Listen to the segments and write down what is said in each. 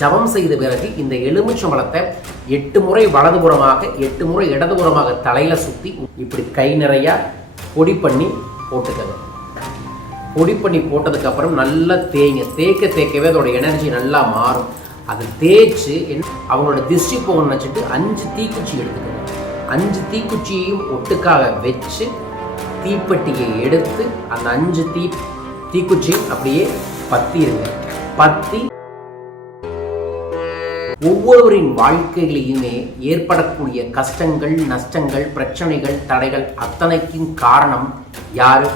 ஜபம் செய்த பிறகு இந்த எலுமிச்சம்பழத்தை எட்டு முறை வலதுபுறமாக எட்டு முறை இடதுபுறமாக தலையில் சுற்றி இப்படி கை நிறையா பொடி பண்ணி போட்டுக்கங்க. பொடி பண்ணி போட்டதுக்கப்புறம் நல்லா தேய்ங்க. தேய்க்க தேய்க்கவே அதோட எனர்ஜி நல்லா மாறும். அதை தேய்ச்சி அவங்களோட திருஷ்டி போகணும்னு வச்சுட்டு அஞ்சு தீக்குச்சி எடுத்துக்கணும் அஞ்சு தீக்குச்சியையும் ஒட்டுக்காக வச்சு தீப்பெட்டியை எடுத்து அந்த அஞ்சு தீ தீக்குச்சி அப்படியே பத்திருங்க. பத்தி ஒவ்வொருவரின் வாழ்க்கையிலையுமே ஏற்படக்கூடிய கஷ்டங்கள் நஷ்டங்கள் பிரச்சனைகள் தடைகள் அத்தனைக்கும் காரணம் யார்?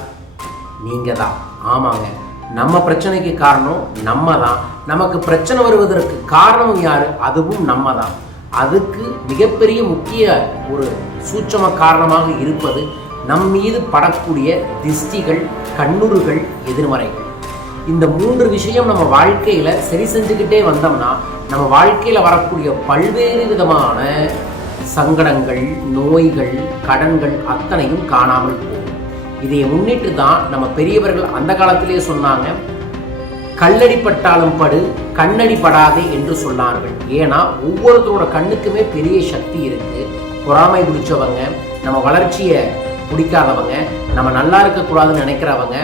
நீங்கள் தான் ஆமாங்க. நம்ம பிரச்சனைக்கு காரணம் நம்ம தான் நமக்கு பிரச்சனை வருவதற்கு காரணம் யார்? அதுவும் நம்ம தான் அதுக்கு மிகப்பெரிய முக்கிய ஒரு சூட்சம காரணமாக இருப்பது நம் மீது படக்கூடிய திஷ்டிகள் கண்ணுறுகள் எதிர்மறைகள். இந்த மூன்று விஷயம் நம்ம வாழ்க்கையில சரி செஞ்சுக்கிட்டே வந்தோம்னா நம்ம வாழ்க்கையில வரக்கூடிய பல்வேறு விதமான சங்கடங்கள் நோய்கள் கடன்கள் அத்தனையும் காணாமல் போகும். இதை முன்னிட்டு தான் நம்ம பெரியவர்கள் அந்த காலத்திலேயே சொன்னாங்க கல்லடிப்பட்டாலும் படு கண்ணடி படாதே என்று சொன்னார்கள். ஏன்னா ஒவ்வொருத்தரோட கண்ணுக்குமே பெரிய சக்தி இருக்கு. பொறாமை பிடிச்சவங்க நம்ம வளர்ச்சியை பிடிக்காதவங்க நம்ம நல்லா இருக்கக்கூடாதுன்னு நினைக்கிறவங்க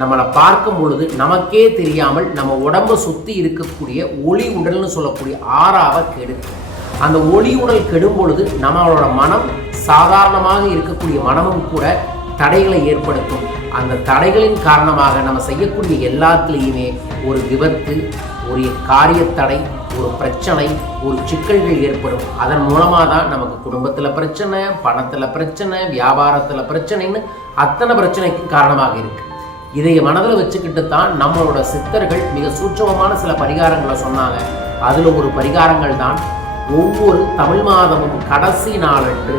நம்மளை பார்க்கும் பொழுது நமக்கே தெரியாமல் நம்ம உடம்ப சுற்றி இருக்கக்கூடிய ஒளி உடல்னு சொல்லக்கூடிய ஆறாவை கெடுக்கும் அந்த ஒளி உடல் கெடும் பொழுது நம்மளோட மனம் சாதாரணமாக இருக்கக்கூடிய மனமும் கூட தடைகளை ஏற்படுத்தும். அந்த தடைகளின் காரணமாக நம்ம செய்யக்கூடிய எல்லாத்துலேயுமே ஒரு விபத்து ஒரு காரியத்தடை ஒரு பிரச்சனை ஒரு சிக்கல்கள் ஏற்படும். அதன் மூலமாக தான் நமக்கு குடும்பத்தில் பிரச்சனை பணத்தில் பிரச்சனை வியாபாரத்தில் பிரச்சனைன்னு அத்தனை பிரச்சனைக்கு காரணமாக இருக்குது இதை மனதில் வச்சுக்கிட்டு தான் நம்மளோட சித்தர்கள் மிக சூட்சமமான சில பரிகாரங்களை சொன்னாங்க. அதில் ஒரு பரிகாரங்கள் தான் ஒவ்வொரு தமிழ் மாதமும் கடைசி நாளன்று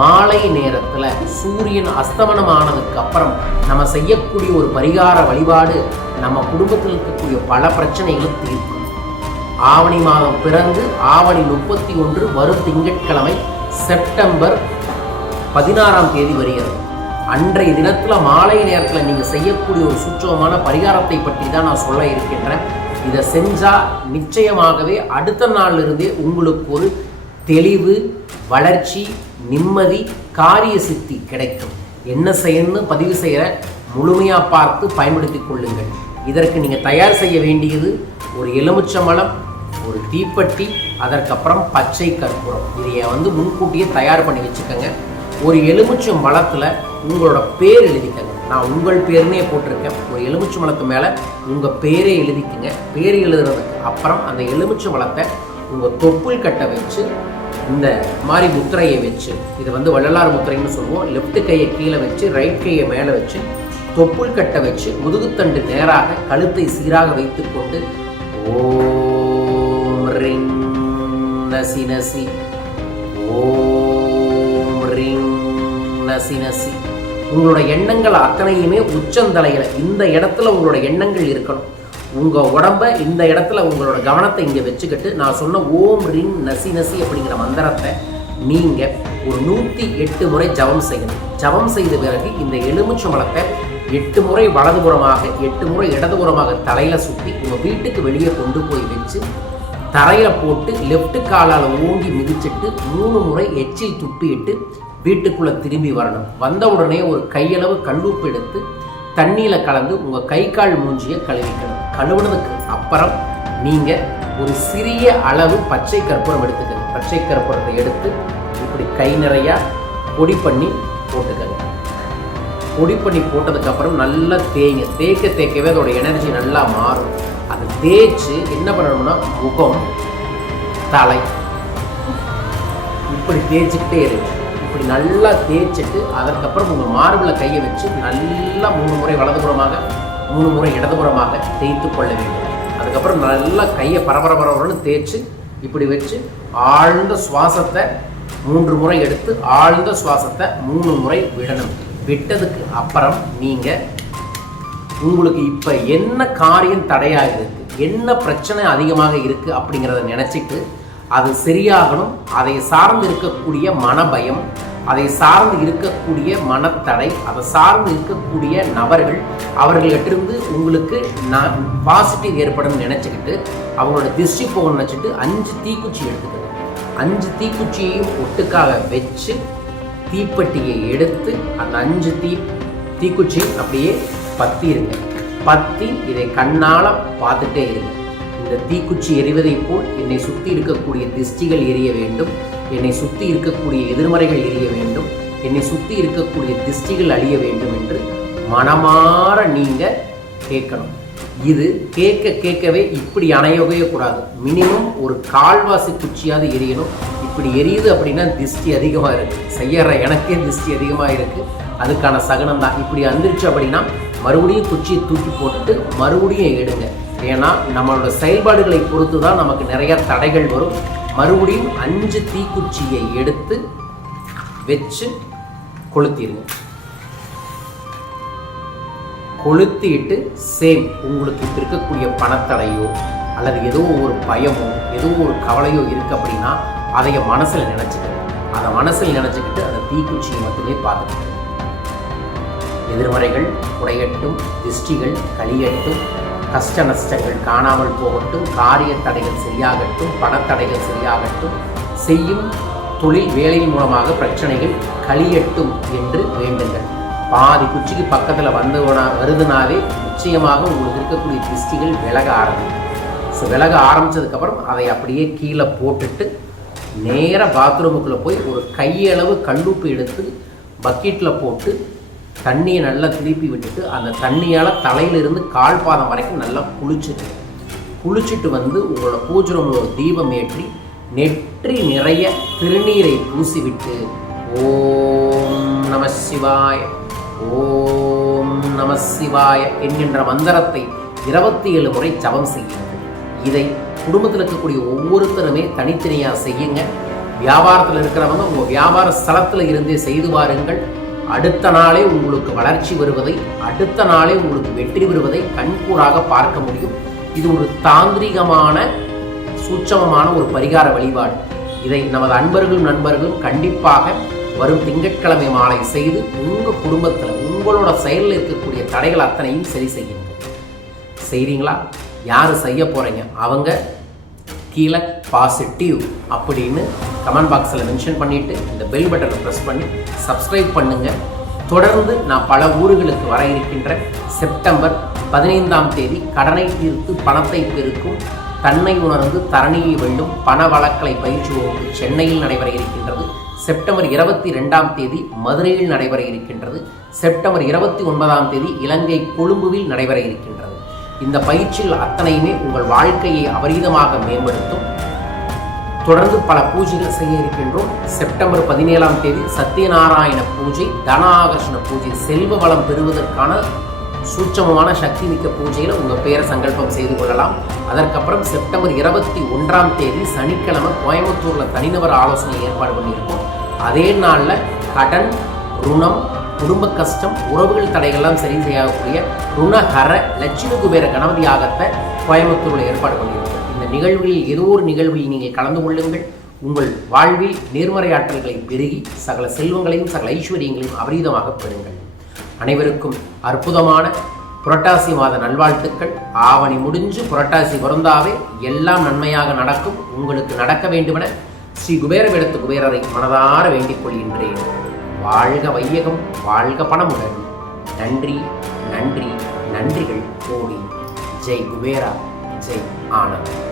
மாலை நேரத்தில் சூரியன் அஸ்தமனம் ஆனதுக்கு அப்புறம் நம்ம செய்யக்கூடிய ஒரு பரிகார வழிபாடு நம்ம குடும்பத்தில் இருக்கக்கூடிய பல பிரச்சனைகளும் தீர்க்கும். ஆவணி மாதம் பிறந்து ஆவணி முப்பத்தி ஒன்று வரும் திங்கட்கிழமை செப்டம்பர் பதினாறாம் தேதி வருகிறது. அன்றைய தினத்தில் மாலை நேரத்தில் நீங்கள் செய்யக்கூடிய ஒரு சுற்றுவமான பரிகாரத்தை பற்றி தான் நான் சொல்ல இருக்கின்றேன். இதை செஞ்சால் நிச்சயமாகவே அடுத்த நாளிலிருந்தே உங்களுக்கு ஒரு தெளிவு வளர்ச்சி நிம்மதி காரிய சித்தி கிடைக்கும். என்ன செய்யணும்னு பதிவு செய்கிற முழுமையாக பார்த்து பயன்படுத்திக் கொள்ளுங்கள். இதற்கு நீங்கள் தயார் செய்ய வேண்டியது ஒரு எலுமிச்சம்பழம் ஒரு தீப்பெட்டி அதற்கப்புறம் பச்சை கற்பூரம். இதையை வந்து முன்கூட்டியே தயார் பண்ணி வச்சுக்கோங்க. ஒரு எலுமிச்சம் மலத்தில் உங்களோட பேர் எழுதிக்கங்க. நான் உங்கள் பேர்னே போட்டிருக்கேன். ஒரு எலுமிச்சம் மலத்து மேலே உங்கள் பேரை எழுதிக்கங்க. பேர் எழுதுறதுக்கு அப்புறம் அந்த எலுமிச்சம் மலத்தை உங்கள் தொப்புள் கட்டை வச்சு இந்த மாதிரி முத்திரையை வச்சு இது வந்து வள்ளலார் முத்திரைன்னு சொல்லுவோம். லெஃப்ட் கையை கீழே வச்சு ரைட் கையை மேலே வச்சு தொப்புள் கட்டை வச்சு முதுகுத்தண்டு நேராக கழுத்தை சீராக வைத்துக்கொண்டு ஓம் ரிங் நசி நசி ஓம் நசி நசி. உங்களோட எண்ணங்கள் அத்தனையுமே உச்சந்தலையில் இந்த இடத்துல உங்களோட எண்ணங்கள் இருக்கணும். உங்க உடம்ப இந்த இடத்துல உங்களோட கவனத்தை இங்கே வச்சுக்கிட்டு நான் சொன்ன ஓம் ரிங் நசி நசி அப்படிங்கிற மந்திரத்தை நீங்கள் ஒரு நூற்றி எட்டு முறை ஜபம் செய்யணும். ஜபம் செய்த பிறகு இந்த எலுமிச்சம்பழத்தை எட்டு முறை வலதுபுறமாக எட்டு முறை இடதுபுறமாக தலையில் சுற்றி உங்கள் வீட்டுக்கு வெளியே கொண்டு போய் வச்சு தரையில் போட்டு லெஃப்ட் காலால் ஓங்கி மிதிச்சிட்டு மூணு முறை எச்சில் துப்பிட்டு வீட்டுக்குள்ளே திரும்பி வரணும். வந்த உடனே ஒரு கையளவு கல்லூப்பு எடுத்து தண்ணியில் கலந்து உங்கள் கை கால் மூஞ்சியை கழுவிக்கணும். கழுவுனதுக்கு அப்புறம் நீங்கள் ஒரு சிறிய அளவு பச்சை கற்பூரம் எடுத்துக்கங்க. பச்சை கற்பூரத்தை எடுத்து இப்படி கை நிறையா பொடி பண்ணி போட்டுக்கங்க. பொடி பண்ணி போட்டதுக்கப்புறம் நல்லா தேய்ங்க. தேய்க்க தேய்க்கவே அதோட எனர்ஜி நல்லா மாறும். அதை தேய்ச்சி என்ன பண்ணணும்னா முகம் தலை இப்படி தேய்ச்சிக்கிட்டே இருக்கு. இப்படி நல்லா தேய்ச்சிட்டு அதற்கப்புறம் உங்கள் மார்பில் கையை வச்சு நல்லா மூணு முறை வலதுபுறமாக மூணு முறை இடதுபுறமாக தேய்த்து கொள்ள வேண்டும். அதுக்கப்புறம் நல்லா கையை பரபர தேய்ச்சி இப்படி வச்சு ஆழ்ந்த சுவாசத்தை மூன்று முறை எடுத்து ஆழ்ந்த சுவாசத்தை மூணு முறை விடணும். விட்டதுக்கு அப்புறம் நீங்கள் உங்களுக்கு இப்போ என்ன காரியம் தடையாக இருக்குது என்ன பிரச்சனை அதிகமாக இருக்குது அப்படிங்கிறத நினச்சிட்டு அது சரியாகணும் அதை சார்ந்து இருக்கக்கூடிய மனபயம் அதை சார்ந்து இருக்கக்கூடிய மனத்தடை அதை சார்ந்து இருக்கக்கூடிய நபர்கள் அவர்களிட்டிருந்து உங்களுக்கு நான் பாசிட்டிவ் ஏற்படும் நினச்சிக்கிட்டு அவங்களோட திருஷ்டி போகணும்னு நினச்சிட்டு அஞ்சு தீக்குச்சி எடுத்துக்கணும் அஞ்சு தீக்குச்சியையும் ஒட்டுக்காக வச்சு தீப்பெட்டியை எடுத்து அந்த அஞ்சு தீ தீக்குச்சி அப்படியே பத்திருங்க. பத்தி இதை கண்ணால் பார்த்துட்டே இருங்க. இந்த தீக்குச்சி எரிவதைப் போல் என்னை சுற்றி இருக்கக்கூடிய திஷ்டிகள் எரிய வேண்டும். என்னை சுற்றி இருக்கக்கூடிய எதிர்மறைகள் எரிய வேண்டும். என்னை சுற்றி இருக்கக்கூடிய திஷ்டிகள் அழிய வேண்டும் என்று மனமாற நீங்கள் கேட்கணும். இது கேட்க கேட்கவே இப்படி அணையவே கூடாது. மினிமம் ஒரு கால்வாசி குச்சியாவது எரியணும். இப்படி எரியுது அப்படின்னா திஷ்டி அதிகமாக இருக்குது செய்யற எனக்கே திஷ்டி அதிகமாக இருக்குது அதுக்கான சகனம் தான் இப்படி அந்திரிச்சு அப்படின்னா மறுபடியும் குச்சியை தூக்கி போட்டுட்டு மறுபடியும் எடுங்க. ஏன்னா நம்மளோட செயல்பாடுகளை பொறுத்து தான் நமக்கு நிறைய தடைகள் வரும். மறுபடியும் அஞ்சு தீக்குச்சியை எடுத்து வச்சு கொளுத்திடுங்க கொளுத்திட்டு சேம் உங்களுக்கு இப்போ இருக்கக்கூடிய பணத்தடையோ அல்லது ஏதோ ஒரு பயமோ ஏதோ ஒரு கவலையோ இருக்கு அப்படின்னா அதைய மனசில் நினச்சிக்கணும் அதை மனசில் நினச்சிக்கிட்டு அந்த தீக்குச்சியை மட்டுமே பார்த்துக்கணும் எதிர்மறைகள் குறையட்டும் திருஷ்டிகள் கழியட்டும் கஷ்ட நஷ்டங்கள் காணாமல் போகட்டும் காரிய தடைகள் சரியாகட்டும் பணத்தடைகள் சரியாகட்டும் செய்யும் தொழில் வேலையின் மூலமாக பிரச்சனைகள் கழியட்டும் என்று வேண்டுங்கள். பாதி குச்சிக்கு பக்கத்தில் வந்து வருதுனாவே நிச்சயமாக உங்களுக்கு இருக்கக்கூடிய திருஷ்டிகள் விலக ஆரம்பிக்கும். ஸோ விலக ஆரம்பித்ததுக்கப்புறம் அதை அப்படியே கீழே போட்டுட்டு நேராக பாத்ரூமுக்குள்ளே போய் ஒரு கையளவு கல்லுப்பு எடுத்து பக்கெட்டில் போட்டு தண்ணியை நல்லா திருப்பி விட்டுட்டு அந்த தண்ணியால் தலையிலிருந்து கால் பாதம் வரைக்கும் நல்லா குளிச்சுட்டு குளிச்சுட்டு வந்து உங்களோட பூஜை ரூமில் ஒரு தீபம் ஏற்றி நெற்றி நிறைய திருநீரை பூசிவிட்டு ஓம் நம சிவாய ஓம் நம சிவாய என்கின்ற மந்திரத்தை இருபத்தி ஏழு முறை ஜபம் செய்யுங்கள். இதை குடும்பத்தில் இருக்கக்கூடிய ஒவ்வொருத்தருமே தனித்தனியாக செய்யுங்க. வியாபாரத்தில் இருக்கிறவங்க உங்கள் வியாபார ஸ்தலத்தில் இருந்தே செய்து வாருங்கள் அடுத்த நாளே உங்களுக்கு வளர்ச்சி வருவதை அடுத்த நாளே உங்களுக்கு வெற்றி வருவதை கண்கூடாக பார்க்க முடியும். இது ஒரு தாந்திரிகமான சூட்சமமான ஒரு பரிகார வழிபாடு. இதை நமது அன்பர்களும் நண்பர்களும் கண்டிப்பாக வரும் திங்கட்கிழமை மாலை செய்து உங்கள் குடும்பத்தில் உங்களோட செயலில் இருக்கக்கூடிய தடைகள் அத்தனையும் சரி செய்யுங்க. செய்கிறீங்களா யார் செய்ய போகிறீங்க அவங்க கீழே பாசிட்டிவ் அப்படின்னு கமெண்ட் பாக்ஸில் மென்ஷன் பண்ணிவிட்டு இந்த பெல் பட்டனை ப்ரெஸ் பண்ணி சப்ஸ்கிரைப் பண்ணுங்கள் தொடர்ந்து நான் பல ஊர்களுக்கு வர இருக்கின்ற செப்டம்பர் பதினைந்தாம் தேதி கடனை தீர்த்து பணத்தை பெருக்கும் தன்னை உணர்ந்து தரணியை வெல்லும் பண வழக்கலை பயிற்சி வகுப்பு சென்னையில் நடைபெற இருக்கின்றது. செப்டம்பர் இருபத்தி ரெண்டாம் தேதி மதுரையில் நடைபெற இருக்கின்றது. செப்டம்பர் இருபத்தி ஒன்பதாம் தேதி இலங்கை கொழும்புவில் நடைபெற இருக்கின்றது. இந்த பயிற்சியில் அத்தனையுமே உங்கள் வாழ்க்கையை அபரீதமாக மேம்படுத்தும். தொடர்ந்து பல பூஜைகள் செய்ய இருக்கின்றோம். செப்டம்பர் பதினேழாம் தேதி சத்யநாராயண பூஜை தனாகர்ஷண பூஜை செல்வ வளம் பெறுவதற்கான சூட்சமமான சக்தி மிக்க பூஜையில் உங்கள் பெயரை சங்கல்பம் செய்து கொள்ளலாம். அதற்கப்புறம் செப்டம்பர் இருபத்தி ஒன்றாம் தேதி சனிக்கிழமை கோயம்புத்தூரில் தனிநபர் ஆலோசனை ஏற்பாடு பண்ணியிருக்கோம். அதே நாளில் கடன் ருணம் குடும்ப கஷ்டம் உறவுகள் தடைகள்லாம் சரி செய்யக்கூடிய ருணஹர லட்சுமி குபேர கணபதி யாகத்தை கோயம்புத்தூரில் ஏற்பாடு பண்ணியிருக்கோம். நிகழ்வுகளில் நிகழ்வில் ஏதோ ஒரு நிகழ்வில் நீங்கள் கலந்து கொள்ளுங்கள். உங்கள் வாழ்வில் நேர்மறை ஆற்றல்களை பெருகி சகல செல்வங்களையும் சகல ஐஸ்வர்யங்களையும் அபரீதமாக பெறுங்கள். அனைவருக்கும் அற்புதமான புரட்டாசி மாத நல்வாழ்த்துக்கள். ஆவணி முடிஞ்சு புரட்டாசி பிறந்தாவே எல்லாம் நன்மையாக நடக்கும். உங்களுக்கு நடக்க வேண்டுமென ஸ்ரீ குபேரவிடத்து குபேரரை மனதார வேண்டிக் கொள்கின்றேன். வாழ்க வையகம் வாழ்க பணமுடன். நன்றி நன்றி நன்றிகள் கோடி. ஜெய் குபேரா ஜெய் ஆனந்த்.